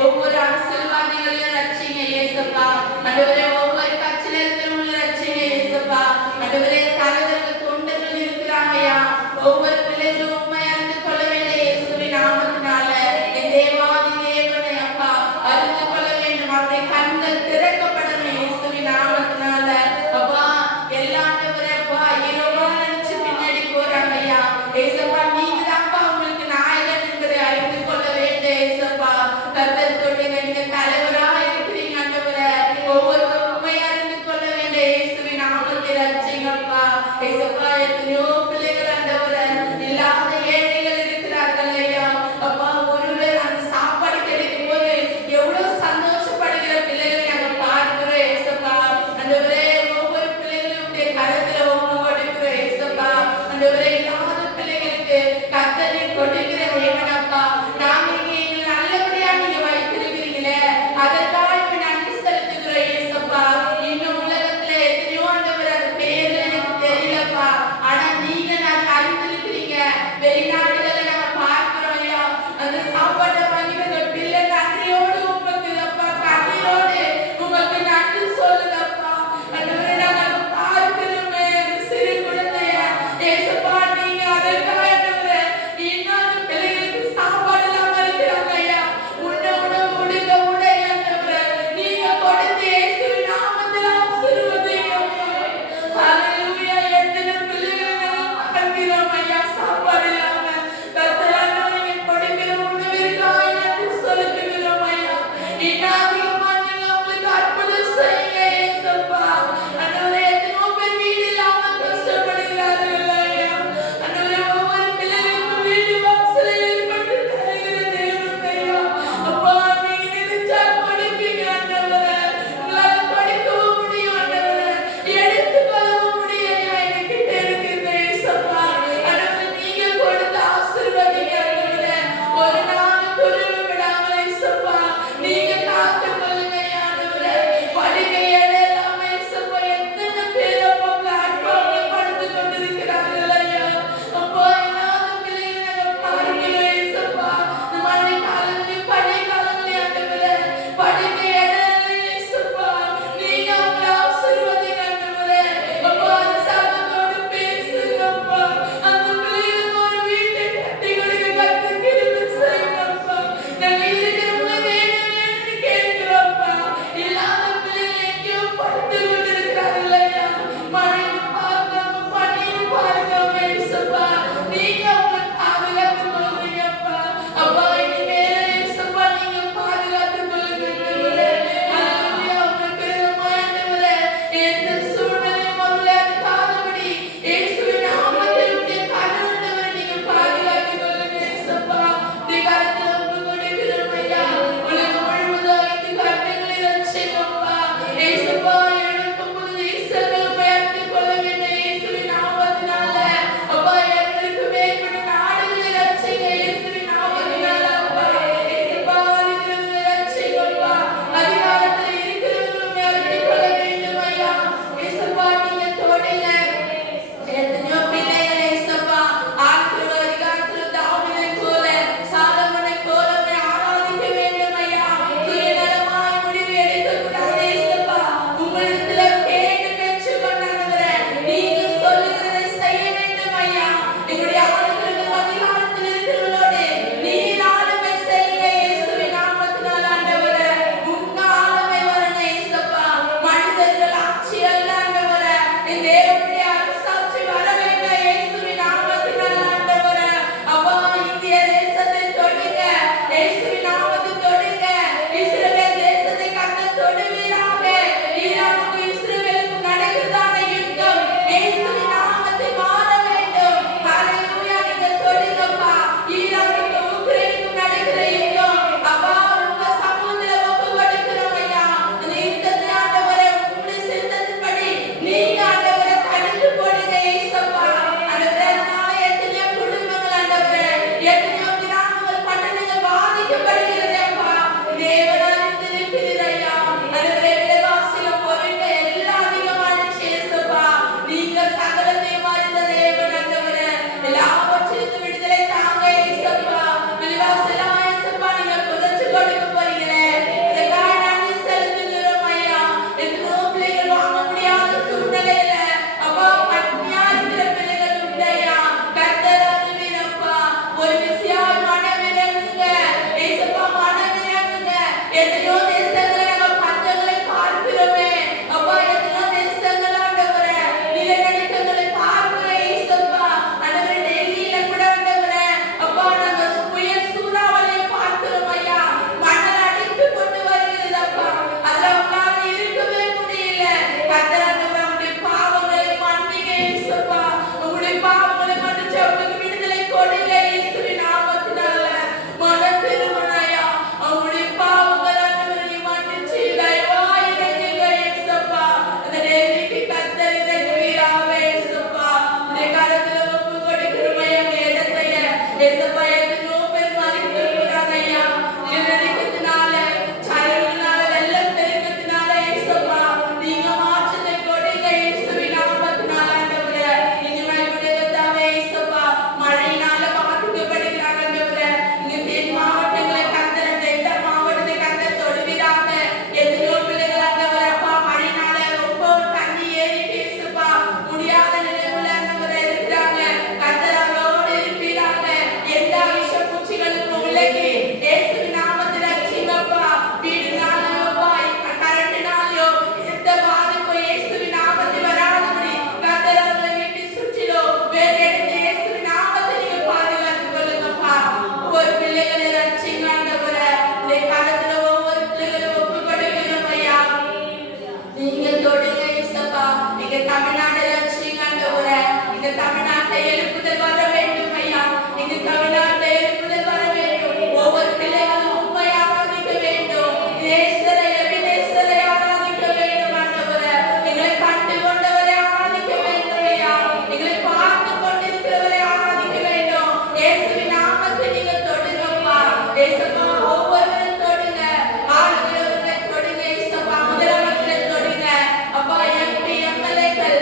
ஒவ்வொரு அரசியல்வாதிகளையும் ரட்சிங்க இயேசுப்பா. ஆண்டவரே ஒவ்வொரு நீங்க தொடுங்க இயேசப்பா. நீங்க தமிழ்நாட்டை ரட்சிங்க ஆண்டவரே. இந்த தமிழ்நாட்டை எழுப்புதல் வர வேண்டும் ஐயா. இந்த தமிழ்நாட்டை எழுப்புதல் வர வேண்டும். ஒவ்வொரு பிள்ளைகளும் உண்மை ஆராதிக்க வேண்டும். நேசரை எபினேசரை ஆராதிக்க வேண்டும் ஆண்டவரே. எங்களை கண்டு கொண்டவரை ஆராதிக்க வேண்டும் ஐயா. எங்களை பார்த்து கொண்டிருக்கிறவரை ஆராதிக்க வேண்டும். இயேசுவின் நாமத்தை நீங்க தொடுங்கப்பா. இயேசப்பா ஒவ்வொருவரும் தொடுங்க. ஆளுகிறவர்களை தொடுங்க இயேசப்பா. முதலமைச்சரை தொடுங்க அப்பா. எம்பி எம்எல்ஏக்கள்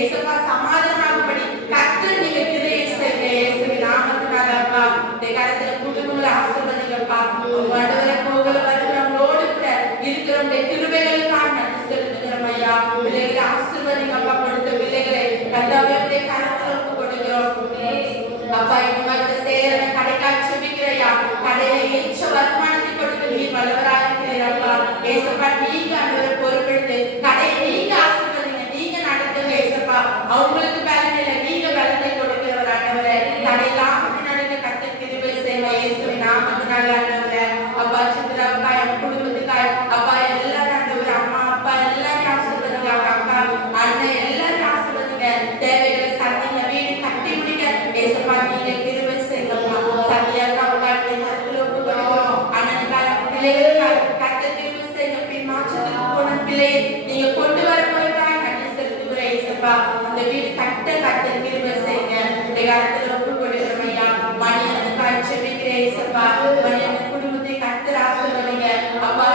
ஏசப்பா சமாதானமாகும்படி கர்த்தர் நீங்க கிரியை செய்யுங்க இயேசுவின் நாமத்தினால அப்பா. இந்த காலத்துல குடும்பங்களை ஆசீர்வதிங்கப்பா. ஆண்டவரே போகல வருகிறவங்களோடு கூட இருக்கிறவங்க கிருபைகளுக்காக நன்றி செலுத்துகிறோம் ஐயா. பிள்ளைகளை ஆசீர்வதிங்கப்பா. கொடுத்த பிள்ளைகளை கர்த்தாவே உடைய கரத்துல ஒப்பு கொடுக்கிறோம் அப்பா. இந்த சேரன கடைக்காட்சி செபிக்கிறையா. கடையில ஏற்ற வருமானத்தை கொடுக்க நீர் வல்லவராக இருக்கிறீரப்பா. ஏசப்பா நீங்க ஆண்டவரை பொறுப்பெடுத்து கடையை நீங்க ஆசீர்வதிங்க, நீங்க நடத்துங்க ஏசப்பா. அவங்களுக்கு பலன் இல்லை, நீங்க பலத்தை கொடுக்கிறவர் ஆண்டவரே. கடையெல்லாம் நடக்க கர்த்தர் கிருபை செய்யுங்க இயேசுவின் நாமத்தினால ஆண்டவரே. அப்பா சித்ரா அப்பா என் குடும்பத்துக்காய் அப்பா எல்லாரும் ஆண்டவரே அம்மா அப்பா எல்லாரும் ஆசீர்வதிங்க. அக்கா அண்ணன் எல்லாரும் ஆசீர்வதிங்க. தேவைகளை சந்திங்க, வீடு கட்டி முடிக்க ஏசப்பா நீங்க கிருபை செய்யுங்கப்பா. சத்தியாக்கா உட்கார்ந்து கருத்துல ஒப்பு கொடுக்கிறோம். அண்ணனுக்காக பிள்ளைகளுக்காக கர்த்தர் கிருபை செய்யுங்க. பின் மாற்றத்துக்கு போன பிள்ளையை நீங்க கொண்டு வர போறதுக்காக நன்றி செலுத்துகிற ஏசப்பா. இந்த வீடு கட்ட கர்த்தர் கிருபை செய்யுங்க. இந்த காலத்துல ஒப்பு கொடுக்கிறோம் ஐயா. மணியனுக்காக செபிக்கிற ஏசப்பா. மணியன் குடும்பத்தை கர்த்தர் ஆசீர்வதிங்க அப்பா.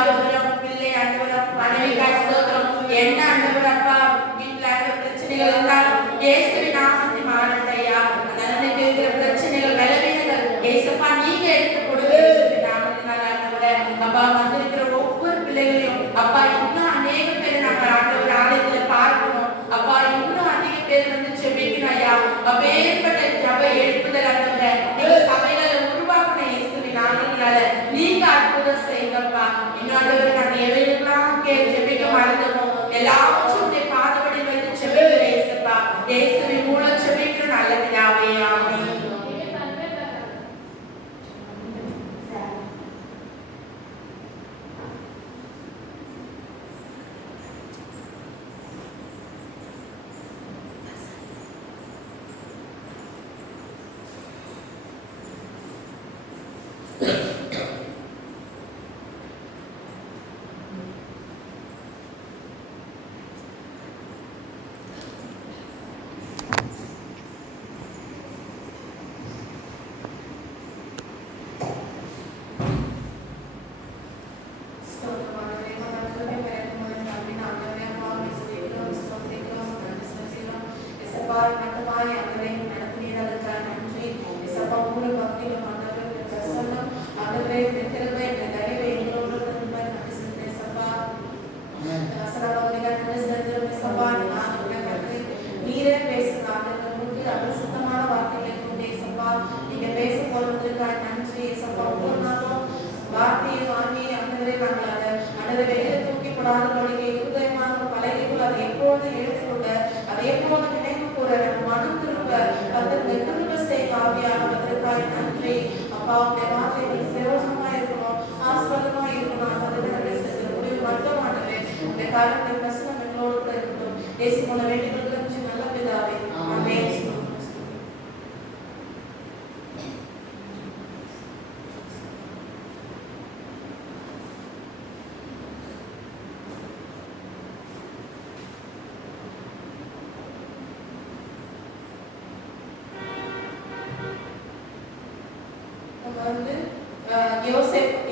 பிள்ளை ஆண்டவரம் மனைவிக்காக ஸ்தோத்திரம். என்ன ஆண்டவர் அப்பா வீட்டுல பிரச்சனைகள் இருந்தாலும் இயேசுவின் நாமத்தை மாறட்டையா. அதனால இருக்கிற பிரச்சனைகள் பலவீனங்கள் ஏசப்பா நீங்க எடுத்து கொடுங்க இயேசுவின் நாமத்தினால ஆண்டவரே. அப்பா வந்திருக்கிற ஒவ்வொரு பிள்ளைகளையும் அப்பா இன்னும் அநேக பேர் நாங்கள் ஆண்டவர் ஆலயத்துல பார்க்கணும் அப்பா. இன்னும் அதிக பேர் வந்து செபிக்கணும் ஐயா. அப்பேற்பட்ட ஜப எழுப்புதல் ஆண்டவரே நீங்க சபைகளை உருவாக்கணும் இயேசுவின் நாமத்தினால நீங்க அற்புதம் செய்யுங்கப்பா. இன்னும் ஆண்டவர் நாங்கள் எவையெல்லாம் ஜெபிக்க மறந்தோமோ எல்லாவற்றும் பாதபடி வைத்து செபிக்கிற இயேசுப்பா. இயேசுவின் மூலம் செபிக்கிற நல்ல பிதாவே ஆமென்.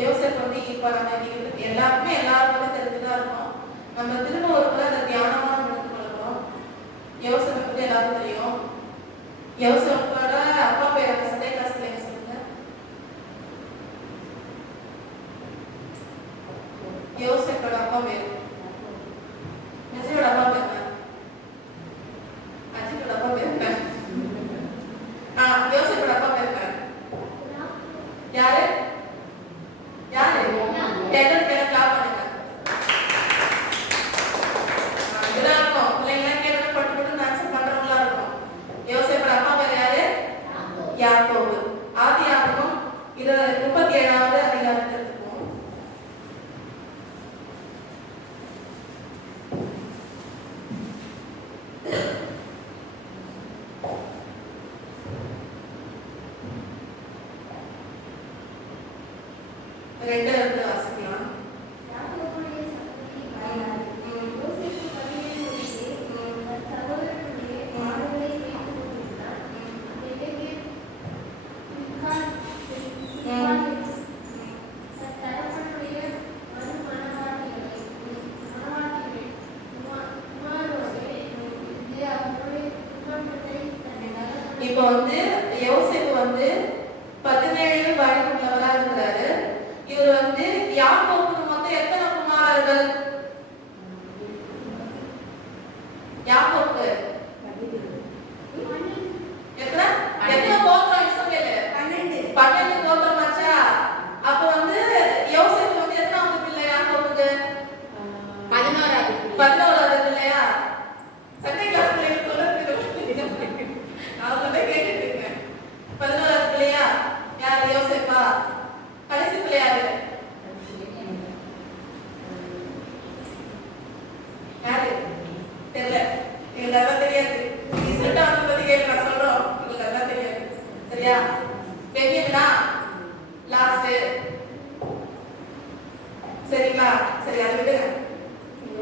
யோசேப் வந்து இப்ப நம்ம எல்லாருமே எல்லாருக்கும் தெரிஞ்சுதான் இருக்கோம். நம்ம திரும்ப ஒரு முறை அதை தியானமா நம்ம எடுத்துக்கொள்கிறோம். யோசேப்பை பத்தி எல்லாரும் தெரியும். யோசேப்போட அப்பா பேர் அந்த சண்டே கிளாஸ்ல எங்க சொல்லுங்க. யோசேப்போட அப்பா பேர் அஜியோட அப்பா பேர் என்ன? அஜியோட அப்பா பேர் என்ன? யோசேப்போட அப்பா பேர் என்ன? யாரு யாரு டெலர் கிளாப் பண்ணுங்க. இதெல்லாம் இருக்கும் பிள்ளைங்களாம் கேட்டு பட்டு பட்டு ஆன்சர் பண்றவங்களா இருக்கும். யோசேப்போட அப்பா பேர் யாரு? யாக்கோபு. ஆதியாகமம் 37வது அதிகாரத்துல இருக்கும். ரெண்டு இருந்து வாசிக்கலாம். Yeah. இப்போ வந்து யோசேப்பு வந்து 17 வயதுள்ளவரா இருக்கிறாரு. இவர் வந்து யாக்கோபுக்கு மொத்தம் எத்தனை குமாரர்கள்? யாக்கோபுக்கு எத்தனை எத்தனை கோத்திரம்? இஸ்ரவேல் 12 கோத்திரம் ஆச்சா? அப்போ வந்து யோசேப்பு வந்து எத்தனாவது பிள்ளை யாக்கோபுக்கு? 11வது பிள்ளையா? சண்டே கிளாஸ் பிள்ளைங்க சொல்றது நான் சொல்ல கேட்டுட்டு இருக்கேன். 11வது பிள்ளையா? யார்? யோசேப்பா? கடைசி பிள்ளை யாரு? யாரு தெரியல. எங்களுக்கு அதான் தெரியாது. நீ சொல்லிட்டு அவங்க பத்தி கேள்வி நான் சொல்றோம். எங்களுக்கு அதான் தெரியாது. சரியா? பெரியதுனா லாஸ்ட். சரிங்களா? சரி, அதை விடுங்க.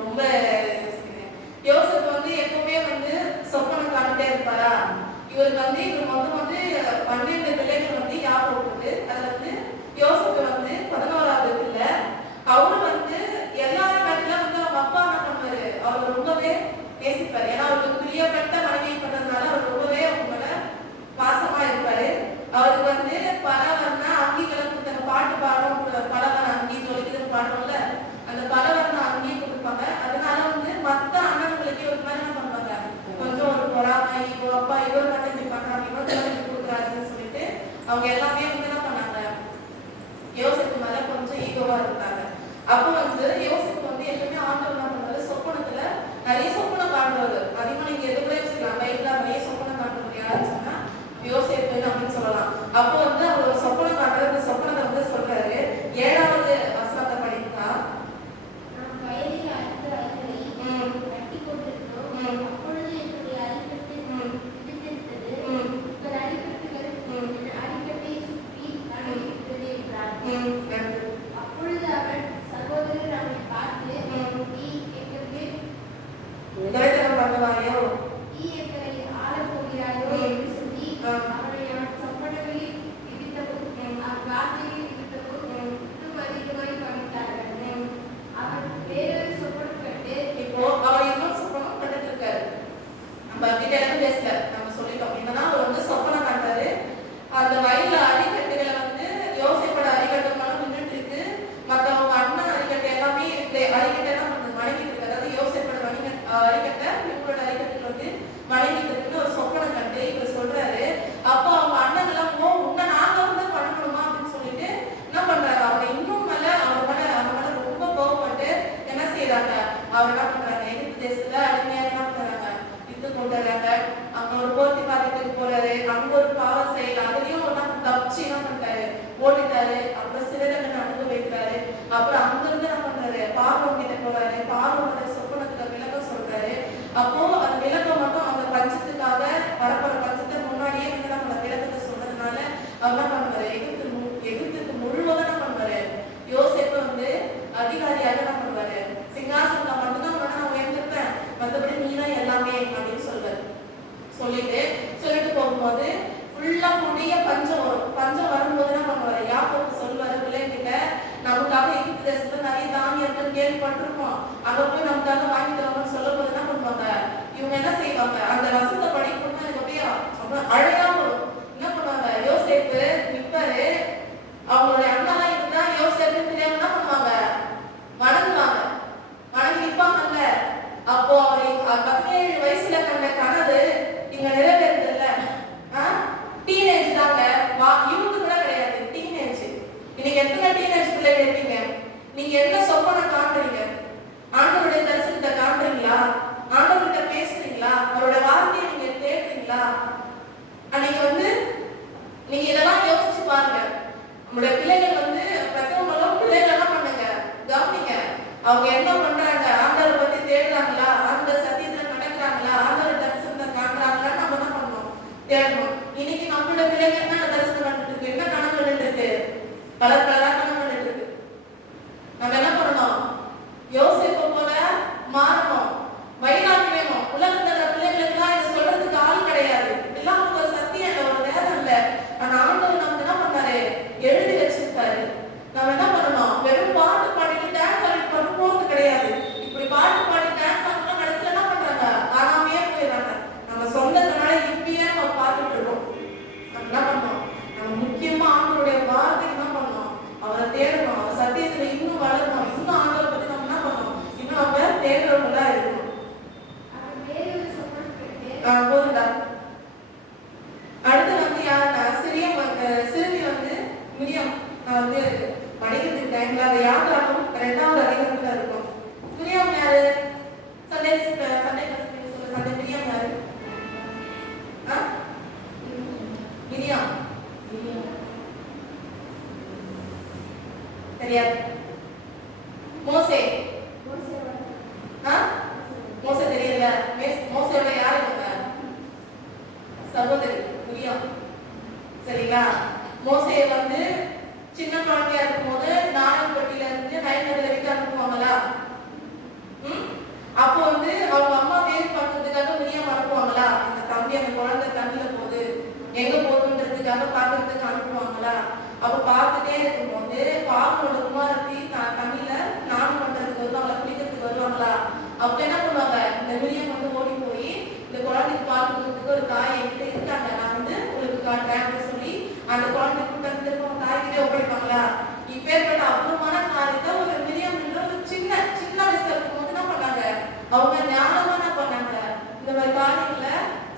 ரொம்ப யோசேப்பு வந்து எப்பவுமே வந்து சொப்பனம் காண்பிட்டே இருப்பாரா? இவருக்கு வந்து இவர் மொத்தம் வந்து 12 பிள்ளைகள் வந்து யாக்கோபுக்கு. அதுல வந்து யோசேப்பு வந்து 11வது பிள்ளை. அவரு வந்து எல்லாரும் காட்டிலும் வந்து அவங்க அப்பா என்ன பண்ணுவாரு? அவர் ரொம்பவே நேசிப்பாரு. ஏன்னா அவருக்கு பிரியப்பட்ட மனைவி பண்ணதுனால அவர் ரொம்பவே அவங்க மேல பாசமா இருப்பாரு. அவருக்கு வந்து பலவர்ண அங்கிகளை கொடுத்தாங்க. பாட்டு பாடம் பலவர்ண அங்கி தொலைக்கிறது பாடுறோம்ல, அந்த பலவர்ண அங்கி கொடுப்பாங்க. அதனால வந்து மத்த அண்ணன்களுக்கு ஒரு மாதிரி என்ன பண்ணுவாங்க, கொஞ்சம் ஒரு பொறாமை, இவங்க அப்பா இவர் மட்டும் இப்படி பண்றாங்க, இவர் தலைக்கு கொடுக்குறாருன்னு சொல்லிட்டு அவங்க எல்லாமே வந்து என்ன பண்ணாங்க, யோசேப்பு மேல கொஞ்சம் ஈகோவா இருந்தாங்க. அப்போ வந்து யோசேப்பு வந்து எப்பவுமே ஆண்டவர் என்ன பண்ணாரு, சொப்பனத்துல நிறைய சொப்பனம் காண்றவர். அதிகமா நீங்க எதுக்குள்ள யோசிக்கலாம், பைபிள்ல நிறைய சொப்பனம் காண்றவர் யாருன்னு சொன்னா யோசேப்பு அப்படின்னு சொல்லலாம். அப்போ வந்து அவர் சொப்பனம் காண்றது, சொப்பனத்தை வந்து சொல்றாரு. 7வது வசனத்தை படித்தா, பண்ணுவாயோ இப்போ அவர் இன்னும் சொப்பனம் கண்டுட்டு இருக்காரு. நம்ம கிட்ட எல்லாம் பேசல, நம்ம சொல்லிட்டோம். என்னன்னா அவர் வந்து சொப்பனம் கண்டாரு. அந்த வயல்ல அரிக்கட்டுகளை வந்து யோசேப்போட அரிக்கட்டுகளும் நின்றுட்டு இருக்கு. மற்றவங்க அண்ணன் அரிக்கட்டை எல்லாமே இருக்கு. அரிக்கட்டை எல்லாம் வணங்கிட்டு இருக்கு. அதாவது யோசேப்போட அரிக்கட்டை இவங்களோட அரிக்கட்டுகள் வந்து வணங்கிட்டு இருக்குன்னு ஒரு சொப்பனம் கண்டு இவர் சொல்றாரு. அப்போ அவங்க அண்ணன் எல்லாம் உன்னை நாங்க வந்து பண்ணணுமா அப்படின்னு சொல்லிட்டு என்ன பண்றாங்க, அவங்க இன்னும் மேல அவங்க மேல ரொம்ப கோவப்பட்டு என்ன செய்யறாங்க, அவர் என்ன பண்றாங்க, எகிப்து தேசத்துல அடிமையா என்ன பண்றாங்க, இது கொண்டு வராங்க. அங்க ஒரு போர்த்தி பாக்கத்துக்கு போறாரு. அங்க ஒரு பாவம் செயல், அதுலயும் தப்பிச்சு என்ன பண்றாரு, ஓடிட்டாரு. அப்புறம் சிறைதண்டனை அனுப்ப வைக்கிறாரு. அப்புறம் அங்க இருந்து என்ன பண்றாரு, பார்வோன் கிட்ட போறாரு. பார்வோனோட சொப்பனத்துல விளக்கம் சொல்றாரு. அப்போ அந்த விளக்கம் மட்டும் அந்த பஞ்சத்துக்காக வரப்போற பஞ்சத்தை முன்னாடியே வந்து நம்ம விளக்கத்தை சொல்றதுனால அவர் என்ன பண்ணுவாரு, எகிப்துக்கு முழுவதும் என்ன பண்ணுவாரு, யோசேப்பு வந்து அதிகாரியாக என்ன பண்ணுவாரு, சிங்காசனத்தை மட்டும்தான் உடனே நான் உயர்ந்திருப்பேன், மற்றபடி நீதான் எல்லாமே அப்படின்னு சொல்லிட்டு போகும்போது ஃபுல்லா கொடிய பஞ்சம் வரும். பஞ்சம் வரும்போது என்ன பண்ணுவாரு, யாக்கோபு சொல்வாரு பிள்ளைகிட்ட, நமக்காக எகிப்து தேசத்துல நிறைய தானியம் இருக்குன்னு கேள்விப்பட்டிருக்கோம், அங்க போய் நமக்காக வாங்கி தருவாங்கன்னு சொல்லும் போது என்ன பண்ணுவாங்க, இவங்க என்ன செய்வாங்க, அந்த வசந்த படிக்கணும் எனக்கு அப்படியே அழகா வரும். என்ன பண்ணுவாங்க, யோசேப்பு நிப்பாரு. அவங்களுடைய அண்ணாலாம் இருந்தா யோசேப்பு தெரியாம என்ன பண்ணுவாங்க, வணங்குவாங்க. வணங்கி நிற்பாங்கல்ல. அப்போ அவரை 17 வயசுல கண்ட கனவு இங்க நிறைவேறதில்ல. டீனேஜ் தாங்க, யூத் கூட கிடையாது, டீனேஜ். இன்னைக்கு எத்தனை டீனேஜ் பிள்ளைங்க இருக்கீங்க? நீங்க என்ன சொப்பனம் காண்றீங்க? ஆண்டவருடைய தரிசனத்தை காண்றீங்களா? ஆண்டவர்கிட்ட பேசுறீங்களா? அவரோட வார்த்தையை நீங்க கேட்றீங்களா? அன்னைக்கு வந்து நீங்க இதெல்லாம் யோசிச்சு பாருங்க. நம்மளுடைய பிள்ளைகள் வந்து பெற்றவங்களும் பிள்ளைகள் என்ன பண்ணுங்க, கவனிங்க. அவங்க என்ன பண்றாங்க, ஆண்டவரை பத்தி தேடுறாங்களா, அந்த சத்தியத்துல நடக்கிறாங்களா, ஆண்டவர் தரிசனத்தை காண்றாங்களா, நம்ம என்ன பண்ணணும், தேடணும். இன்னைக்கு நம்மளோட பிள்ளைங்க என்ன தரிசனம் கண்டுட்டு இருக்கு, என்ன கனவு கண்டுட்டு இருக்கு, கலர் கலரா கனவு கண்டுட்டு இருக்கு. நம்ம என்ன பண்ணணும், யோசேப்பு போல மாறணும், வைராக்கியம் வேணும். உலகத்துல பிள்ளைகளுக்குலாம் இதை சொல்றதுக்கு ஆள் கிடையாது. எல்லாம் ஒரு சத்தியம் இல்லை, ஒரு வேதம் இல்லை. ஆனா ஆண்டவர் நமக்கு என்ன பண்ணாரு, எழுதி வச்சிருக்காரு. நம்ம என்ன பண்ணணும், வெறும் பாட்டு பாடிட்டு டான்ஸ் ஆடிட்டு பண்ண போறது கிடையாது. இப்படி பாட்டு பாடி டான்ஸ் ஆடினா கடைசியில் என்ன பண்றாங்க, காணாமையே போயிடுறாங்க. நம்ம சொந்தத்தினால இப்பயே நம்ம பார்த்துட்டு இருக்கோம். போதுண்டா. அடுத்து வந்து யாருன்னா சிறுமி வந்து மிரியம். நான் வந்து படிக்கிறதுக்கு டைம்ல அதை யாத்திராகும் 2வது அதிகாரத்துல இருக்கும். மிரியம் யாரு? சண்டே சண்டே மிரியம் யாரு? மிரியம் தெரியாது. மோசே மோசே தெரியல. மோசேயோட யாரு இவங்க? சகோதரி மிரியம். சரிங்களா? மோசே வந்து சின்ன குழந்தையா இருக்கும்போது நாணல் பெட்டியில இருந்து நைல் நதியில விட்டு அனுப்புவாங்களா? அப்போ வந்து அவங்க அம்மா வேறு பார்க்கறதுக்காக மிரியம் அனுப்புவாங்களா? அந்த தம்பி அந்த குழந்தை தண்ணியில போகுது எங்க போகுதுன்றதுக்காக பார்க்கறதுக்கு அனுப்புவாங்களா? அப்ப பார்த்துட்டே இருக்கும்போது பாவனோட குமாரத்தி தண்ணியில ஸ்நானம் பண்றதுக்கு வந்து அவங்களை பிடிக்கிறதுக்கு வருவாங்களா? அப்ப என்ன பண்ணுவாங்க? இந்த மிரியம் வந்து ஓடி போய் இந்த குழந்தைக்கு பால் கொடுக்கறதுக்கு ஒரு தாய் என்கிட்ட இருக்காங்க, நான் வந்து உங்களுக்கு காட்டுறேன் அப்படின்னு சொல்லி அந்த குழந்தை கூட்டத்துக்கு அவங்க தாய்கிட்டே ஒப்படைப்பாங்களா? இப்பேற்பட்ட அற்புதமான காரியத்தை ஒரு மிரியம் ஒரு சின்ன சின்ன வயசுல இருக்கும்போது என்ன பண்ணாங்க? அவங்க ஞானமா என்ன பண்ணாங்க? இந்த மாதிரி காரியங்களை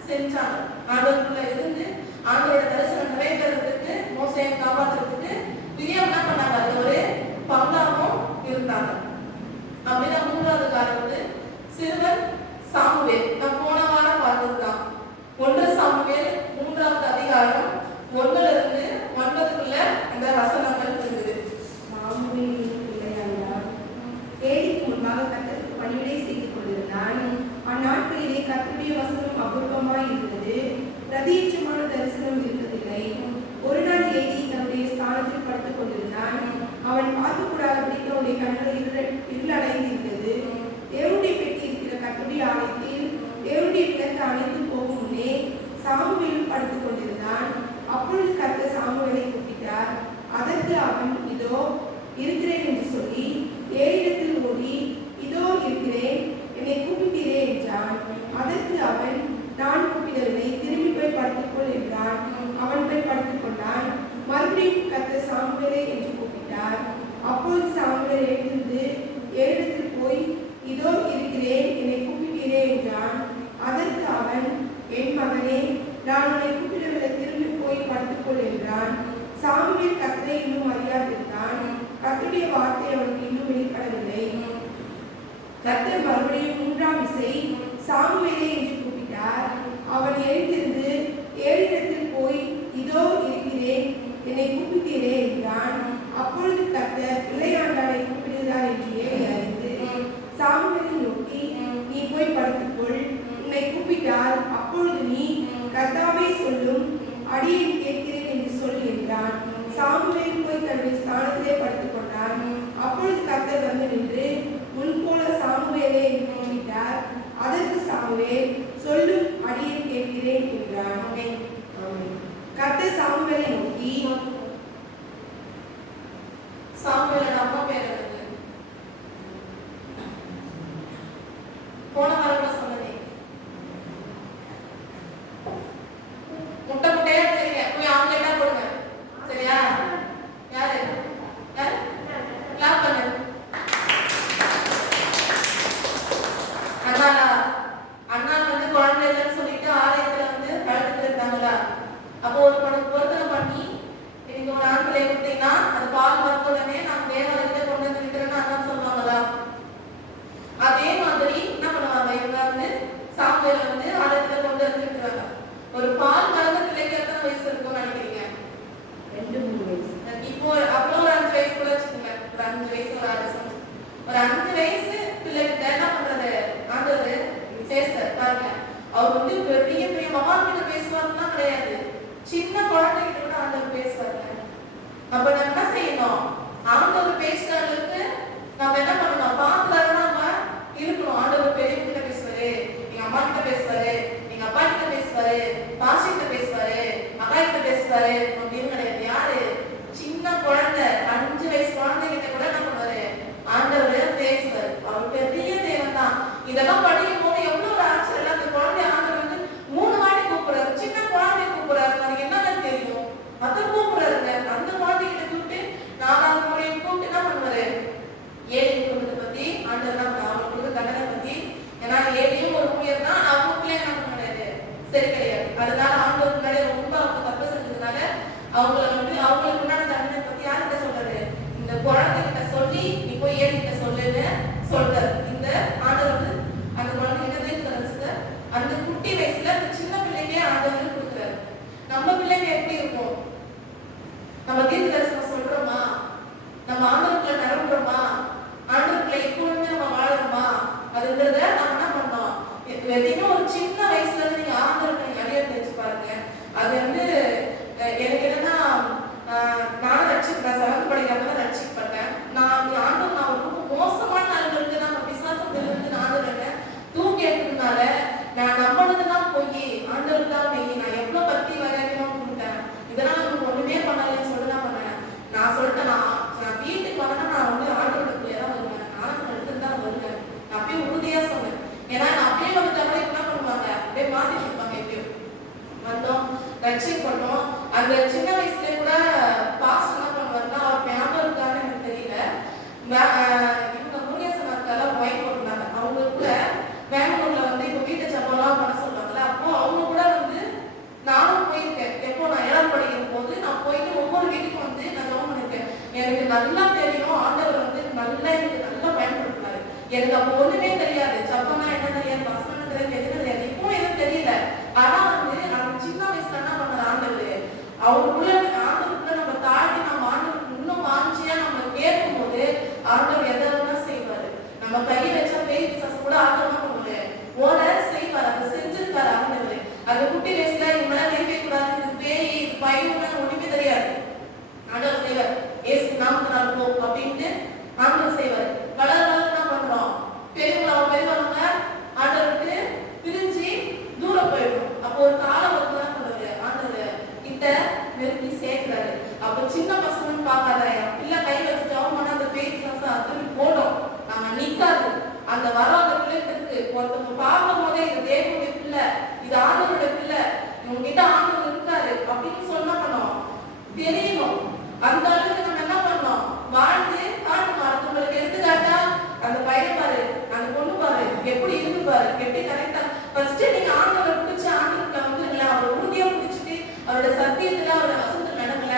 செஞ்சாங்க. ஆண்டவருக்குள்ள இருந்து ஆண்டவரோட தரிசனம் நிறைவேறதுக்கு, மோசையை காப்பாற்றுறதுக்கு மிரியம் என்ன பண்ணாங்க? அது ஒரு பங்காகவும் இருந்தாங்க. அப்படிதான் 3வது காரணம் வந்து சிறுவன் சாமுவேல். நான் போன வாரம் பார்த்ததுதான். 1 சாமுவேல் 3வது அதிகாரம் 1ல இருந்து 9க்குள்ள அந்த வசனங்கள் இருக்குது. சாமுவேலின் பிள்ளையாண்டார் ஏலிக்கு முன்பாக கர்த்தருக்கு பணிவிடை செய்து கொண்டிருந்தான். அந்நாட்களிலே கர்த்தருடைய வசனம் அபூர்வமாய் இருந்தது, பிரதியட்சமான தரிசனம் இருந்ததில்லை. ஒரு நாள் ஏலி தன்னுடைய ஸ்தானத்தில் படுத்துக் கொண்டிருந்தான். அவன் பார்க்கக்கூடாதபடிக்கு அவனுடைய கண்கள் இருளடைந்திருந்தது. தேவனுடைய பெட்டி இருக்கிற கர்த்தருடைய ஆலயத்தில் தேவனுடைய விளக்கு அணைந்து போகும் முன்னே சாமுவேலும் படுத்துக் கொண்டிருந்தான். அப்பொழுது கர்த்தர் சாமுவேலை கூப்பிட்டார். அதற்கு அவன், இதோ இருக்கிறேன் என்று சொல்லி ஏலிடத்தில் ஓடி, இதோ இருக்கிறேன், என்னை கூப்பிட்டீரே என்றான். அதற்கு அவன், நான் கூப்பிடவில்லை, திரும்பி போய் படுத்துக்கொள் என்றான். அவன் போய் படுத்துக் கொண்டான். மறுபடியும் கர்த்தர் சாமுவேலே என்று கூப்பிட்டார். அப்பொழுது சாமுவேல் எழுந்து ஏலிடத்தில் போய், இதோ இருக்கிறேன், என்னை கூப்பிட்டீரே என்றான். அதற்கு அவன், என் மகனே, நான் உன்னை கூப்பிடவில்லை, திரும்பி போய் படுத்துக்கொள் என்றான். சாமுவேல் கர்த்தரை இன்னும் அறியாதிருந்தான். கர்த்தருடைய வார்த்தை அவனுக்கு இன்னும் வெளிப்படவில்லை. கர்த்தர் மறுபடியும் 3ஆம் விசை சாமுவேலே என்று கூப்பிட்டார். அவன் எழுந்திருந்து ஏலிடத்தில் போய், இதோ இருக்கிறேன், என்னை கூப்பிட்டீரே என்றான். அப்பொழுது கர்த்தர் பிள்ளையாண்டானை கூப்பிடுகிறார் என்று ஏலி அறிந்து சாமுவேலை நோக்கி, நீ போய் படுத்துக்கொள், உன்னை கூப்பிட்டார், அப்பொழுது நீ, கர்த்தாவே சொல்லும், அடியேன் கேட்கிறேன் என்று சொல் என்றான். சாமுவேல் போய் தன்னுடைய ஸ்தானத்திலே படுத்துக் கொண்டான். அப்பொழுது கர்த்தர் வந்து நின்று, முன்போல சாமுவேலே என்று கூப்பிட்டார். அதற்கு சாமுவேல், சொல்லும், அடியேன் கேட்கிறேன் என்றான். கர்த்தர் சாமுவேலை நோக்கி, சாமுவேலோட அம்மா பேர் என்னது? போன வாரம் சொன்னேன். முட்டை முட்டையா தெரியுங்க, போய் ஆம்லேட்டா போடுங்க. சரியா? யாரு யாரு கிளாப் பண்ணு. அண்ணா வந்து குழந்தை இல்லைன்னு சொல்லிட்டு ஆலயத்துல வந்து படுத்துட்டு இருந்தாங்களா? அப்போ ஒரு பொருத்தனை பண்ணி நீங்க ஒரு ஆண் பிள்ளை கொடுத்தீங்கன்னா அது பால் மறந்த உடனே நான் தேவாலயத்தை கொண்டு வந்து விட்டுறேன்னு அண்ணா சொல்லுவாங்களா? அதே மாதிரி என்ன பண்ணுவாங்க? இவங்க வந்து சாமுவேலை வந்து ஆலயத்துல கொண்டு வந்து விட்டுறாங்க. ஒரு பால் மறந்த பிள்ளைக்கு எத்தனை வயசு இருக்கும்னு நினைக்கிறீங்க? 2-3 வயசு. இப்போ அப்போ ஒரு 5 வயசு கூட வச்சுக்கோங்க. ஒரு 5 வயசு ஒரு 6 வயசு. ஒரு 5 வயசு பிள்ளைகிட்ட என்ன பண்றது? ஆண்டவர் பேசுறாரு பாருங்க. அவர் வந்து பெரிய பெரிய மகான் கிட்ட பேசுவாருன்னா கிடையாது, சின்ன குழந்தைகிட்ட கூட ஆண்டவர் பேசுவாருங்க. அப்ப நம்ம என்ன செய்யணும்? ஆண்டவர் பேசுற அளவுக்கு நம்ம என்ன பண்ணணும்? பாத்துல நம்ம இருக்கணும். ஆண்டவர் பெரியவங்க கிட்ட பேசுவாரு, எங்க அம்மா கிட்ட பேசுவாரு, எங்க அப்பா கிட்ட பேசுவாரு, பாசி கிட்ட பேசுவாரு, அக்கா கிட்ட பேசுவாரு அப்படின்னு கிடையாது. யாரு? சின்ன குழந்தை 5 வயசு குழந்தைகிட்ட கூட என்ன பண்ணுவாரு? ஆண்டவர் பேசுவாரு. அவர் பெரிய தேவன் தான். இதெல்லாம் படிக்கும் போது எவ்வளவு ஒரு ஆச்சரியம். அந்த குழந்தை ஆண்டவர் வந்து 3 வாட்டி கூப்பிடுறாரு. சின்ன குழந்தை கூப்பிடுறாரு. அதுக்கு என்னன்னு தெரியும்? அதை கூப்பிடுறாருங்க. அந்த குழந்தைகிட்ட கூப்பிட்டு 4வது முறையை கூப்பிட்டு என்ன பண்ணுவாரு? ஏழி குடும்பத்தை பத்தி ஆண்டவர் அவங்களுக்கு தண்டனை பத்தி. ஏன்னா ஏழியும் ஒரு ஊழியர் தான். அவங்க பிள்ளைங்க என்ன பண்ணுறாரு? அவங்கள வந்து அவங்களுக்கு உண்டான தண்டனை பத்தி யார்கிட்ட சொல்றாரு? இந்த குழந்தைகிட்ட சொல்லி நீ போய் ஏறிக்கிட்ட சொல்லுன்னு சொல்றாரு. இந்த ஆண்டவர் வந்து அந்த குழந்தைகிட்ட தீர்க்கதரிசனத்தை அந்த குட்டி வயசுல அந்த சின்ன பிள்ளைக்கே ஆண்டவர் கொடுக்குறாரு. நம்ம பிள்ளைங்க எப்படி இருக்கும்? நம்ம தீர்க்க தரிசனம் சொல்றோமா? நம்ம ஆண்டவர்களை நிரம்புறோமா? ஆண்டவர்களை எப்பொழுதுமே நம்ம வாழறோமா? அதுன்றத நம்ம என்ன பண்ணோம்? எதையுமே ஒரு சின்ன வயசுல இருந்து நீங்க ஆண்டவர்களை நிறைய தெரிஞ்சு பாருங்க. அது வந்து எனக்கு என்னன்னா நானும் ரட்சிப்பேன். 7th படிக்கிறப்ப ரட்சிப்பட்டேன். நான் ஆண்டவர் நான் ரொம்ப மோசமான நாள்களுக்கு நான் பிசாசத்திலிருந்து ஆண்டவரை தூக்கி எடுத்ததுனால நான் நம்பினதுதான் போய் ஆண்டவர் தான் மெய். நான் எவ்வளவு பக்தி வைராக்கியமா கும்பிட்டேன். இதெல்லாம் நமக்கு ஒண்ணுமே பண்ணலன்னு சொல்லி தான் பண்ணேன். நான் சொல்லிட்டேன், நான் வீட்டுக்கு வரேன்னா நான் வந்து ஆண்டவரோட பிள்ளையா தான் வருவேன். நானும் எடுத்துட்டு தான் வருவேன். நான் அப்படியே உறுதியா சொன்னேன். ஏன்னா நான் அப்படியே வந்து தவிர என்ன பண்ணுவாங்க, அப்படியே மாத்தி கொடுப்பாங்க. எப்படியும் வந்தோம், ரட்சிக்கப்பட்டோம். அந்த சின்ன வயசுல கூட பாஸ்ட் என்ன பண்ணுவாருன்னா, அவர் ஞாபகம் இருக்கான்னு எனக்கு தெரியல. இவங்க முருகேசன் இருக்கால ஒய்ஃப் இருந்தாங்க. அவங்க கூட பெங்களூர்ல வந்து இப்போ வீட்டு ஜப்பெல்லாம் பண்ண சொல்லுவாங்கல்ல, அப்போ அவங்க கூட வந்து நானும் போயிருக்கேன். எப்போ நான் 7th படிக்கிற போது நான் போயிட்டு ஒவ்வொரு வீட்டுக்கும் வந்து நான் ஜெபம் பண்ணிருக்கேன். எனக்கு நல்லா தெரியும் ஆண்டவர் வந்து எனக்கு நல்லா பயன்படுத்தினாரு. எனக்கு அப்போ ஒண்ணுமே தெரியாது. ஜப்பம்னா என்ன தெரியாது, வசனம் தெரியாது, எதுவும் தெரியாது. இப்போ எதுவும் தெரியல. ஆனா வந்து அந்த சின்ன வயசுல என்ன பண்ணாரு ஆண்டவர், அவருக்குள்ள ஆண்டவருக்குள்ள நம்ம தாழ்த்தி நம்ம ஆண்டவருக்கு இன்னும் வாஞ்சியா நம்ம கேட்கும் போது ஆண்டவர் எதாவது செய்வாரு. நம்ம கையை வச்சா பேய் பிசாசு கூட ஆண்டவர் பண்ணுவாரு, ஓட செய்வார். அதை செஞ்சிருக்காரு ஆண்டவர். அந்த குட்டி வயசுல இவங்க நினைக்க கூடாது, இது பேய் இது பையன் ஒண்ணுமே தெரியாது. ஆண்டவர் செய்வார். ஏசு நாமத்தினால் போ அப்படின்ட்டு ஆண்டவர் செய்வார். வளர என்ன பண்றோம், பெரியவங்க ஆண்டவருக்கு பிரிஞ்சு தூரம் போயிடும். அப்போ ஒரு காலம் வந்து என்ன பண்ணுவாரு ஆண்டவர் கிட்ட நெருங்கி சேர்க்கிறாரு. அப்போ சின்ன பசங்கன்னு பார்க்காதாயா, இல்ல கை வச்சு அவமான அந்த பேய் பிசாசு அது போடும், நாங்க நிக்காது. அந்த வராத பிள்ளைகளுக்கு ஒருத்தவங்க பார்க்கும் போதே இது தேவனுடைய பிள்ளை, இது ஆண்டவருடைய பிள்ளை, இவங்க கிட்ட ஆண்டவர் இருக்காரு அப்படின்னு சொன்ன பண்ணோம் தெரியணும். அந்த அளவுக்கு நம்ம என்ன பண்ணோம், வாழ்ந்து காட்டுமா. அடுத்தவங்களுக்கு எடுத்துக்காட்டா அந்த பையன் பாரு, அந்த பொண்ணு பாரு எப்படி இருந்து பாரு, எப்படி கரெக்டா ஃபர்ஸ்ட் நீங்க ஆண்டவரை பிடிச்ச ஆண்டவர்களை வந்து இல்லை அவரை உறுதியா பிடிச்சிட்டு அவரோட சத்தியத்துல அவரோட வசத்துல நடக்கல,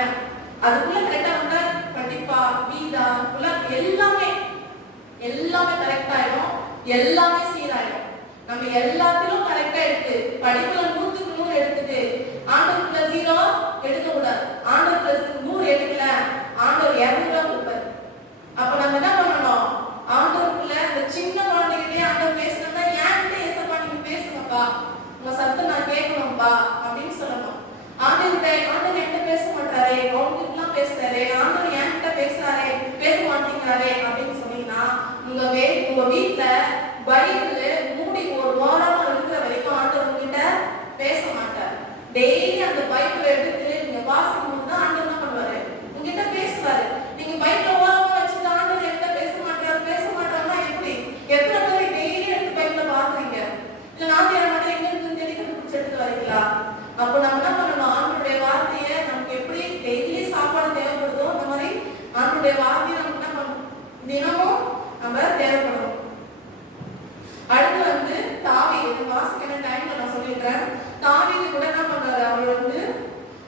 அதுக்குள்ள கரெக்டா வந்தா படிப்பா வீடா எல்லாமே கரெக்ட் ஆயிடும், எல்லாமே சீராயிடும். நம்ம எல்லாத்திலும் கரெக்டா எடுத்து படிப்புல 100க்கு 100 எடுத்துட்டு ஆண்டவருக்குள்ள 0 எடுக்க கூடாது. ஆண்டவருக்குள்ள 100 எடுக்கல, ஆண்டவர் 200 கொடுப்பாரு. அப்ப நம்ம என்ன பண்ணணும், ஆண்டவருக்குள்ள இந்த சின்ன குழந்தைகிட்டே ஆண்டவர் பேசணும்னா ஏன்கிட்ட ஏசப்பா நீங்க பேசுங்கப்பா, உங்க சத்தம் நான் கேட்கணும்பா அப்படின்னு சொல்லணும். ஆண்டவர் என்கிட்ட பேச மாட்டாரே, அவங்களுக்கு எல்லாம் பேசுறாரு, ஆண்டவர் என்கிட்ட பேசுறாரே பேச மாட்டேங்கிறாரே அப்படின்னு சொன்னீங்கன்னா உங்க வீட்டுல பைபிள் மூடி ஒரு வாரமா இருக்கிற வரைக்கும் ஆண்டவர் உங்ககிட்ட பேச மாட்டார். டெய்லி அந்த பைபிள் எடுத்து நீங்க வாசிக்கும் போது தான் ஆண்டவர் என்ன பண்ணுவாரு, உங்ககிட்ட பேசுவாரு. நீங்க பைபிள் ஓரமா வச்சுட்டு ஆண்டவர் என்கிட்ட பேச மாட்டாருன்னா எப்படி? எத்தனை பேர் டெய்லி எடுத்து பைபிள பாக்குறீங்க? இல்ல நாத்தியார் மட்டும் எங்க இருந்து தேடி கண்டுபிடிச்சு எடுத்து வரீங்களா? அப்போ நம்ம என்ன பண்ணணும், ஆண்டவருடைய வார்த்தையை நமக்கு எப்படி டெய்லி சாப்பாடு தேவைப்படுதோ அந்த மாதிரி ஆண்டவருடைய வார்த்தையை நமக்கு என்ன பண்ணணும், தினமும் நம்ம தேவைப்படும். அடுத்து வந்து தாவீது வாசிக்கிற டைம்ல நான் சொல்லிடுறேன். தாவீது கூட என்ன பண்றாரு, அவர் வந்து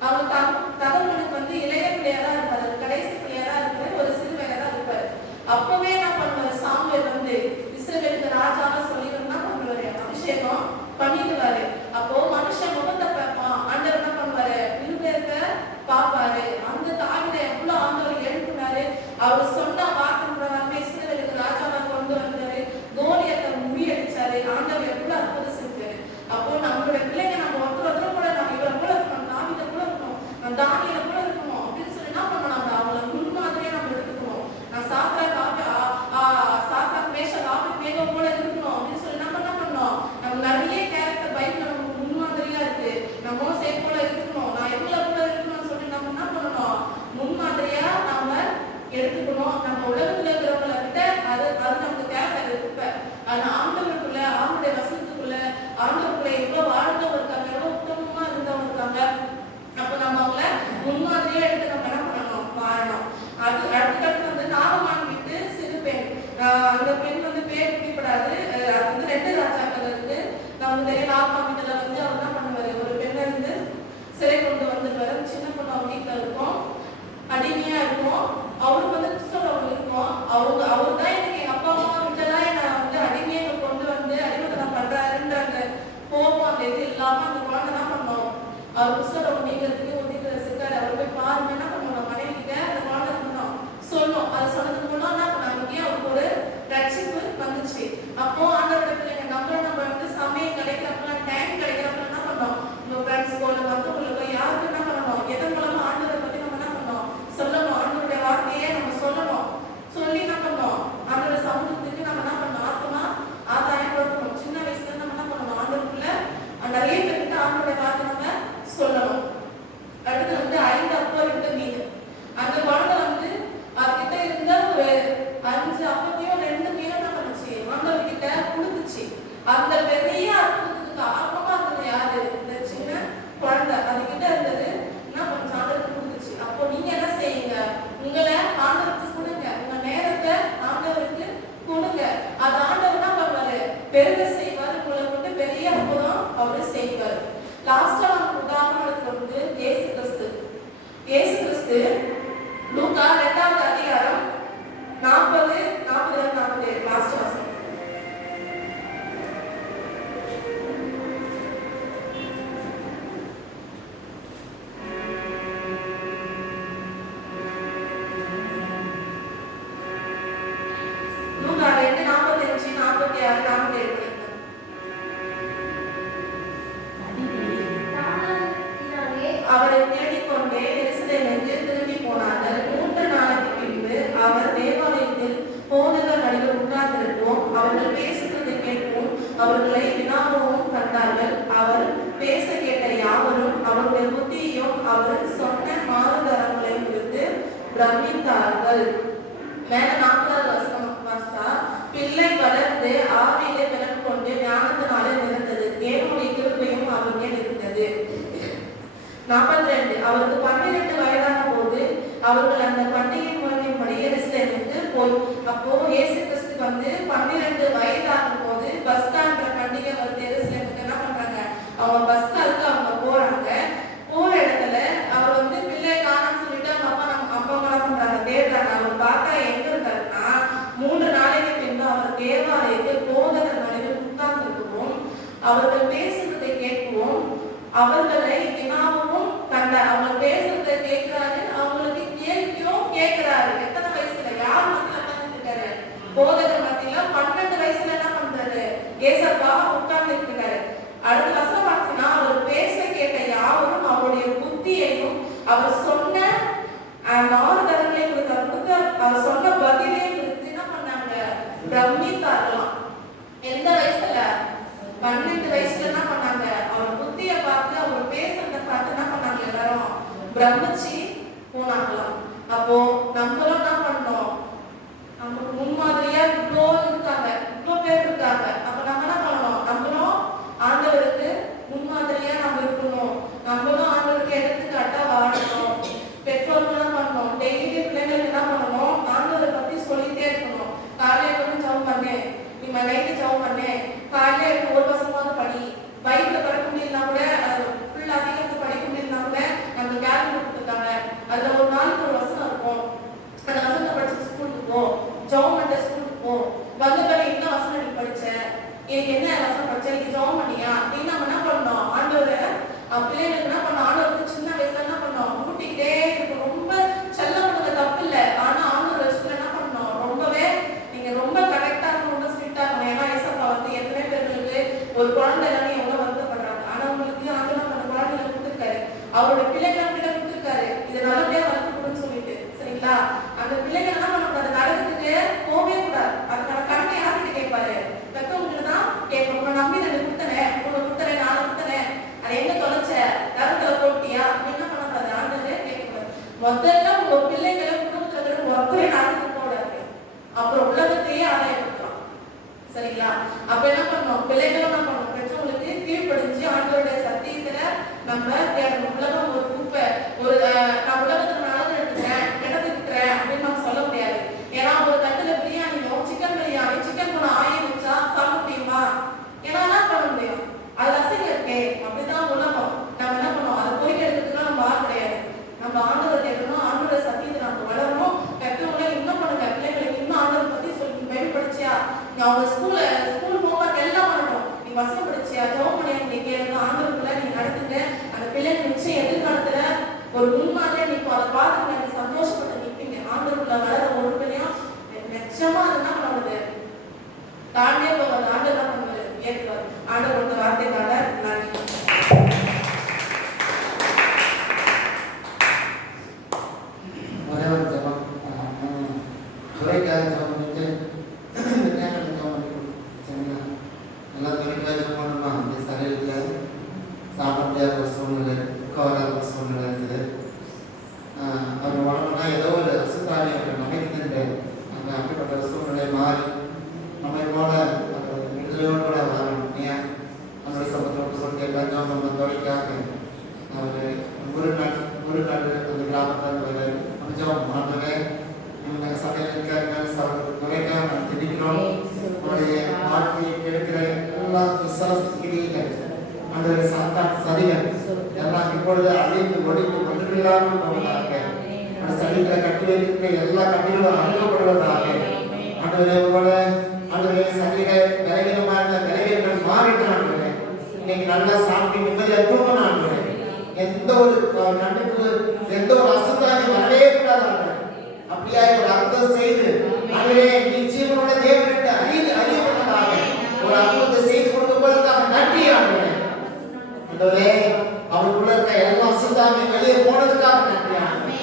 அவங்க தகவலுக்கு வந்து இளைய பிள்ளையா தான் இருப்பாரு, கடைசி பிள்ளையா தான் இருப்பாரு, ஒரு சிறுவையா தான் இருப்பாரு. அப்பவே என்ன பண்ணுவாரு, சாமுவேல் வந்து இஸ்ரவேலுக்கு ராஜாவா சொல்லி என்ன பண்ணுவாரு, அபிஷேகம் பண்ணிடுவாரு. அப்போ மனுஷன் முகத்தை பார்ப்பான், ஆண்டவர் என்ன பண்ணுவாரு, இருதயத்தை பார்ப்பாரு. அந்த தாவீதை எவ்வளவு ஆண்டவர் எழுப்புனாரு, அவர் சொன்ன வார்த்தை பிரகாரமே சொல்லாம அந்த குழந்தை என்ன பண்ணோம், அவர் புஸ்தகம் நீங்கிறதுக்கு ஒதுக்கிறதுக்கு அவர் போய் பாருங்க என்ன பண்ணுவோம், மனைவி கிட்ட அந்த குழந்தை பண்ணோம் சொல்லும். அது சொன்னதுக்கு மூலம் என்ன பண்ணாங்க, அவருக்கு ஒரு ரட்சிப்பு வந்துச்சு. அப்போ ஆண்டவரோட பிள்ளைங்க நம்ம வந்து சமயம் கிடைக்கிறப்பெல்லாம் டைம் கிடைக்கிறப்பெல்லாம் என்ன பண்ணோம், உங்க ஃப்ரெண்ட்ஸ் போல வந்து உங்களுக்கு யாருக்கு என்ன பண்ணணும், எதன் மூலமா ஆண்டவரை பத்தி நம்ம என்ன பண்ணோம் சொல்லணும், ஆண்டவருடைய வார்த்தையே நம்ம சொல்லணும். சொல்லி என்ன பண்ணோம், ஆண்டவருடைய சமூகத்துக்கு நம்ம என்ன பண்ணணும், ஆத்மா ஆதாயம் கொடுக்கணும். சின்ன வயசுல நம்ம என்ன பண்ணணும், ஆண்டவருக்குள்ள நிறைய பேருக்கு ஆண்டவருடைய வார்த்தை நம்ம சொல்லணும். அடுத்து வந்து 5 அப்போ 2 மீன். அந்த குழந்தை வந்து அவர்கிட்ட இருந்த ஒரு 5 அப்பத்தையும் 2 மீனும் என்ன பண்ணுச்சு, ஆண்டவர் கிட்ட கொடுத்துச்சு. அந்த பெரிய அற்புதத்துக்கு ஆர்வமா இருந்தது யாரு, இந்த சின்ன குழந்தை. அது கிட்ட இருந்தது என்ன பண்ணுச்சு, ஆண்டவருக்கு கொடுத்துச்சு. அப்போ நீங்க என்ன செய்யுங்க, உங்களை ஆண்டவருக்கு கொடுங்க, உங்க நேரத்தை ஆண்டவருக்கு கொடுங்க. அது ஆண்டவர் என்ன பண்ணுவாரு, பெருக செய்வார், உங்களை கொண்டு பெரிய அற்புதம் அவரு செய்வார். லாஸ்டா நமக்கு உதாரணம் எடுத்துட்டு இயேசு கிறிஸ்து. இயேசு கிறிஸ்து லூக்கா 2வது அதிகாரம் 40 லாஸ்ட் வாசம். லூக்கா 2:45, 46, 47. அவரை தேடிக்கொண்டே எருசலேமுக்கு திரும்பி போனார்கள். 3 நாளைக்கு பின்பு அவர் தேவாலயத்தில் போதகர் நடுவில் உட்கார்ந்திருக்கவும் அவர்கள் பேசுகிறதை கேட்கவும் அவர்களை வினாவும் கண்டார்கள். அவர் பேச கேட்ட யாவரும் அவருடைய புத்தியையும் அவர் சொன்ன மாறுதரங்களையும் குறித்து பிரமித்தார்கள். மேல 4வது வசனம் வாசித்தா, பிள்ளை வளர்ந்து ஆவியிலே பிறந்து கொண்டு ஞானத்தினாலே நிறந்தது, தேவனுடைய கிருபையும் அவர் மேல் இருந்தது. 42 அவருக்கு 12 வயதான போது அவர்கள் அந்த பண்டிகை முறையின்படி எருசலேமுக்கு போய், அப்போ இயேசு கிறிஸ்து வந்து 12 வயதான போது பஸ்கான்ற பண்டிகை வருது எருசலேமுக்கு. என்ன பண்றாங்க, அவங்க பஸ்காவுக்கு அவங்க போறாங்க. போற இடத்துல அவர் வந்து பிள்ளை காணோம்னு சொல்லிட்டு அவங்க அப்பா என்ன பண்றாங்க, தேடுறாங்க. அவர் பார்த்தா எங்க இருக்காருன்னா 3 நாளைக்கு பின்பு அவர் தேவாலயத்தில் போதகர் நடுவில் உட்கார்ந்திருக்கவும் அவர்கள் பேசுவதை கேட்கவும் அவர்களை வினாவும் கண்டார். அவங்க பேசுறதை கேட்கிறாரு, அவங்களுக்கு கேள்வியும் கேட்கிறாரு. எத்தனை வயசுல, யார் மத்தியில உட்கார்ந்துருக்காரு, போதகர் மத்தியில 12 வயசுல என்ன பண்றாரு, ஏசப்பா உட்கார்ந்து இருக்கிறாரு. அடுத்த வருஷம் பார்த்தீங்கன்னா அவர் பேச கேட்ட யாவரும் அவருடைய புத்தியையும் அவர் சொன்ன மாறுதரங்களையும் கொடுத்து அவர் சொன்ன பதிலையும் கொடுத்து என்ன பண்ணாங்க, பிரமித்தார்களாம். எந்த வயசுல, 12 வயசுல என்ன பண்ணாங்க, அவர் புத்திய பார்த்து அவர் பேசுறத பார்த்து என்ன பண்ணாங்க, எல்லாரும் பிரமிச்சு போனாங்களாம். அப்போ நம்மளும் என்ன பண்ணோம், நமக்கு முன்மாதிரியா இவ்வளோ இருக்காங்க, இவ்வளோ பேர் இருக்காங்க. அப்ப நம்ம என்ன பண்ணணும், நம்மளும் ஆண்டவருக்கு முன்மாதிரியா நம்ம இருக்கணும். நம்மளும் ஆண்டவருக்கு எடுத்துக்காட்டா வாழணும். பெற்றோர்கள் என்ன பண்ணணும், டெய்லி பிள்ளைங்களுக்கு என்ன பண்ணணும், ஆண்டவரை பத்தி சொல்லிட்டே இருக்கணும். காலையில வந்து ஜெபம் பண்ணு, நீ நைட்டு ஜெபம் பண்ணு, காலையில ஒரு வருஷமாவது படி, பைபிள படிக்க முடியலனா கூட ஃபுல் அதிகத்தை படிக்க முடியலனா கூட நம்ம கேலண்டர் கொடுத்துருக்காங்க, அதுல ஒரு நாளைக்கு ஒரு வசனம் இருக்கும், அந்த வசனத்தை படிச்சு ஸ்கூலுக்கு போ, ஜெபம் பண்ண ஸ்கூலுக்கு போ, வந்த பிறகு என்ன வசனம் நீ படிச்ச, எனக்கு என்ன வசனம் படிச்ச, நீ ஜெபம் பண்ணியா அப்படின்னு நம்ம என்ன பண்ணோம், ஆண்டவரை பிள்ளைங்களுக்கு என்ன பண்ணோம், ஆண்டவருக்கு சின்ன வயசுல என்ன பண்ணோம், ஊட்டிக்கிட்டே இருக்கும். ரொம்ப செல்லம் கொடுக்க தப்பு இல்லை, ஆனா ஆண்டவர் வயசுல என்ன பண்ணோம், ரொம்பவே நீங்க ரொம்ப கரெக்டா இருக்கணும், ரொம்ப ஸ்ட்ரிக்டா இருக்கணும். ஏன்னா ஏசப்பா வந்து எத்தனை பேர்களுக்கு ஒரு குழந்தை எல்லாமே எவ்வளவு வருத்தப்படுறாங்க, ஆனா உங்களுக்கு ஆண்டவர் அந்த குழந்தைகளை கொடுத்துருக்காரு, அவரோட பிள்ளைகள் கிட்ட கொடுத்துருக்காரு, இதை நல்லபடியா வளர்த்து கொடுன்னு சொல்லிட்டு, சரிங்களா? அந்த பிள்ளைகள் என்ன பண்ணக்கூடாது, நரகத்துக்கு போகவே கூடாது. அதுக்கான கடமை யார்கிட்ட கேட்பாரு, பெற்றவங்களுக்கு தான் கேட்கணும். உன்னை நம்பி நான் கொடுத்தனேன், உன்னை கொடுத்தனேன், நான் கொடுத்தனேன், அதை எங்க தொலைச்ச, நரகத்துல போட்டியா, என்ன பண்ணக்கூடாது, ஆண்டவரே கேட்கக்கூடாது. முதல்ல உங்க பிள்ளைகளை குடும்பத்துல ஒருத்தரே நரகத்துக்கு போடாது, அப்புறம் உலகத்தையே ஆதாயப்படுத்தலாம், சரிங்களா? அப்ப என்ன பண்ணணும், பிள்ளைகளும் என்ன பண்ணணும், பெற்றவங்களுக்கு கீழ்ப்படிஞ்சு ஆண்டவருடைய சத்தியத்துல நம்ம தேடணும். உலகம் ஒரு குப்பை, ஒரு நான் உலகத்துல நடந்து எடுத்துக்கிறேன், இடத்துக்கிறேன் அப்படின்னு நம்ம சொல்ல முடியாது. ஏன்னா ஒரு தட்டுல பிரியாணியோ சிக்கன் பிரியாணி, சிக்கன் கூட ஆயில் வச்சா சாப்பிட முடியுமா? ஏன்னா என்ன பண்ண முடியும், அது ரசிக்க இருக்கே. அப்படிதான் உலகம். நம்ம என்ன பண்ணோம், அதை பொறிக்கிறதுக்குலாம் நம்ம ஆள் கிடையாது. நம்ம ஆண்டவரை தேடணும், ஆண்டோட சத்தியத்தை நம்ம வளரணும். பெற்றவங்களை இன்னும் பண்ணுங்க, பிள்ளைங்களுக்கு இன்னும் ஆண்டவரை பத்தி சொல்லி பைபிள் படிச்சியா, நீ அவங்க ஸ்கூல் ஹோம்ஒர்க் எல்லாம் பண்ணணும், நீ வசனம் படிச்சியா, ஜெபம் பண்ணியா, நீ கேளுங்க, ஆண்டவருக்கு ஒரு முன்மாதிரியா நிற்போம். அதை பார்த்து நீங்க சந்தோஷப்பட்டு நிற்பீங்க. ஆண்டவருக்குள்ள வளர ஒருத்தனையும் நிச்சயமா இருந்தா நம்மளுக்கு தாண்டே போகாது. ஆண்டவர் தான் நம்ம ஏற்றுவார். ஆண்டவர் ஒரு வார்த்தைக்காக நன்றி. ஒரே ஒரு ஜபம் துறைக்காக ஜபம் பண்ணிட்டு விஞ்ஞானம் ஜபம் பண்ணி சரிங்களா? நல்லா துறைக்காக ஜபம் பண்ணணுமா? அந்த சரீரத்தில் சாப்பிட முடியாத ஒரு சூழ்நிலை, உட்காராத ஒரு சூழ்நிலை இருக்குது. அவர் உடம்புனா ஏதோ ஒரு அசுத்தாவி அவர் அமைக்கின்ற அந்த அப்படிப்பட்ட ஒரு சூழ்நிலை மாறி நம்மை போல அந்த விடுதலையோடு கூட வரணும். ஏன் நம்மளுடைய சமூகத்தோடு சொல்லி எல்லாத்தையும் நம்ம துறைக்காக அவர் குருநாடு அந்த கிராமத்தில் கொஞ்சம் ஆண்டவே நாங்கள் சபையில் இருக்கிற துறைக்காக நான் திணிக்கிறோம். உங்களுடைய வாழ்க்கையை கெடுக்கிற எல்லா விசுவாசிக்கிறீர்கள் அந்த சாத்தான் சதிகள் எல்லாம் இப்பொழுது அழிந்து ஒழிந்து ஒன்றில்லாமல் போவதாக. அந்த சதிகளை கட்டி வைக்கிற எல்லா கட்டிகளும் அழிக்கப்படுவதாக. ஆண்டவரே உங்களோட ஆண்டவரே சதிகளை விலகினமான விலகிகள் மாறிட்டாங்க. இன்னைக்கு நல்லா சாப்பிட்டு நிம்மதியாக தூங்கணும். ஆண்டவரே எந்த ஒரு நன்மைக்கு எந்த ஒரு அசுத்தாங்க வரவே கூடாது. அப்படியா ஒரு அற்புதம் செய்து ஆண்டவரே நீ ஜீவனோட தேவனிட்ட அறியப்பட்டதாக ஒரு அற்புதத்தை செய்து கொடுக்கப்படுவதற்காக நன்றி. ஆண்டவரே ஆண்டவரே அவருக்குள்ள இருக்க எல்லா அசுத்தாங்க வெளியே போனதுக்காக நன்றி.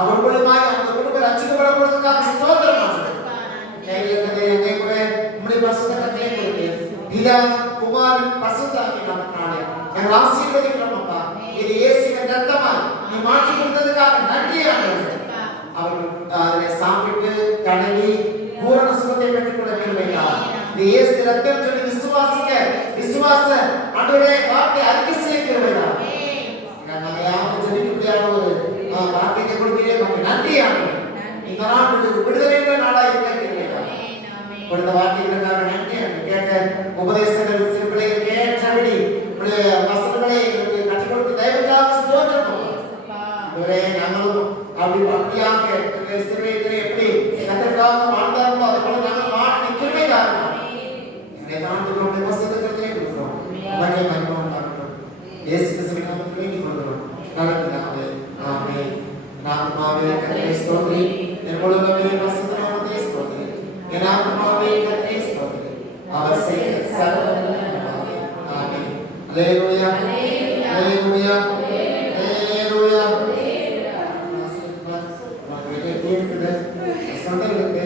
அவர் மூலமாய் அந்த குடும்பம் ரட்சிக்கப்படப்படுவதற்காக ஸ்தோத்திரம். ஆண்டவரே கூட உம்முடைய பரிசுத்த கட்டளை கொடுத்தீர். பிதா குமார் பரிசுத்தாவி நாமத்தினாலே எங்களை ஆசீர்வதிக்கிறோம். அப்பா இது இயேசுவின் ரத்தமாய் நீ மாற்றி கொடுத்ததுக்காக நன்றி. ஆண்டவரே அவர்கள் அதை சாப்பிட்டு கடவி பூரண சுகத்தை பெற்றுக் கொள்ள விரும்புகிறார். இது இயேசு ரத்தம் சொல்லி விசுவாச ஆண்டவரே வார்த்தை அறிக்கை செய்ய விரும்புகிறார். நாங்கள் யாரும் ஜெபிக்க முடியாத ஒரு வார்த்தையை கொடுக்கிறேன். நமக்கு நன்றி. ஆண்டவரே இந்த நாள் விடுதலை நாளாக இருக்கிறீர்கள். கொடுத்த வார்த்தைகளுக்காக நன்றி. கேட்ட உபதேசங்கள் சிறு பிள்ளைகள் கேட்டபடி வசனங்களை எங்களுக்கு கற்றுக் கொடுத்து தயவுக்காக ஸ்தோத்திரம். நாங்களும் அப்படியாக சிறுவயதிலே எப்படி கத்தற்காக வாழ்ந்தார்களோ அதை போல நாங்கள் வாழ நிற்கவே காரணம் எங்களை ஆண்டுகளுடைய வசனத்திலே கொடுக்கிறோம். உலகை மகிமையாகட்டும். இயேசு கிறிஸ்துவின் நாமத்தில் வேண்டிக் கொள்கிறோம். நல்லது. ஆமென். நாமமாவே கர்த்தரை ஸ்தோத்திரி. என் முழுவதுமே பரிசுத்த நாமத்தை ஸ்தோத்திரி. என் ஆத்துமாவே கர்த்தரை ஸ்தோத்திரி. அவர் செய்த சகல நன்மைகளுக்காக. ஆமென். அல்லேலூயா. அல்லேலூயா. அல்லேலூயா. சொந்தங்களுக்கு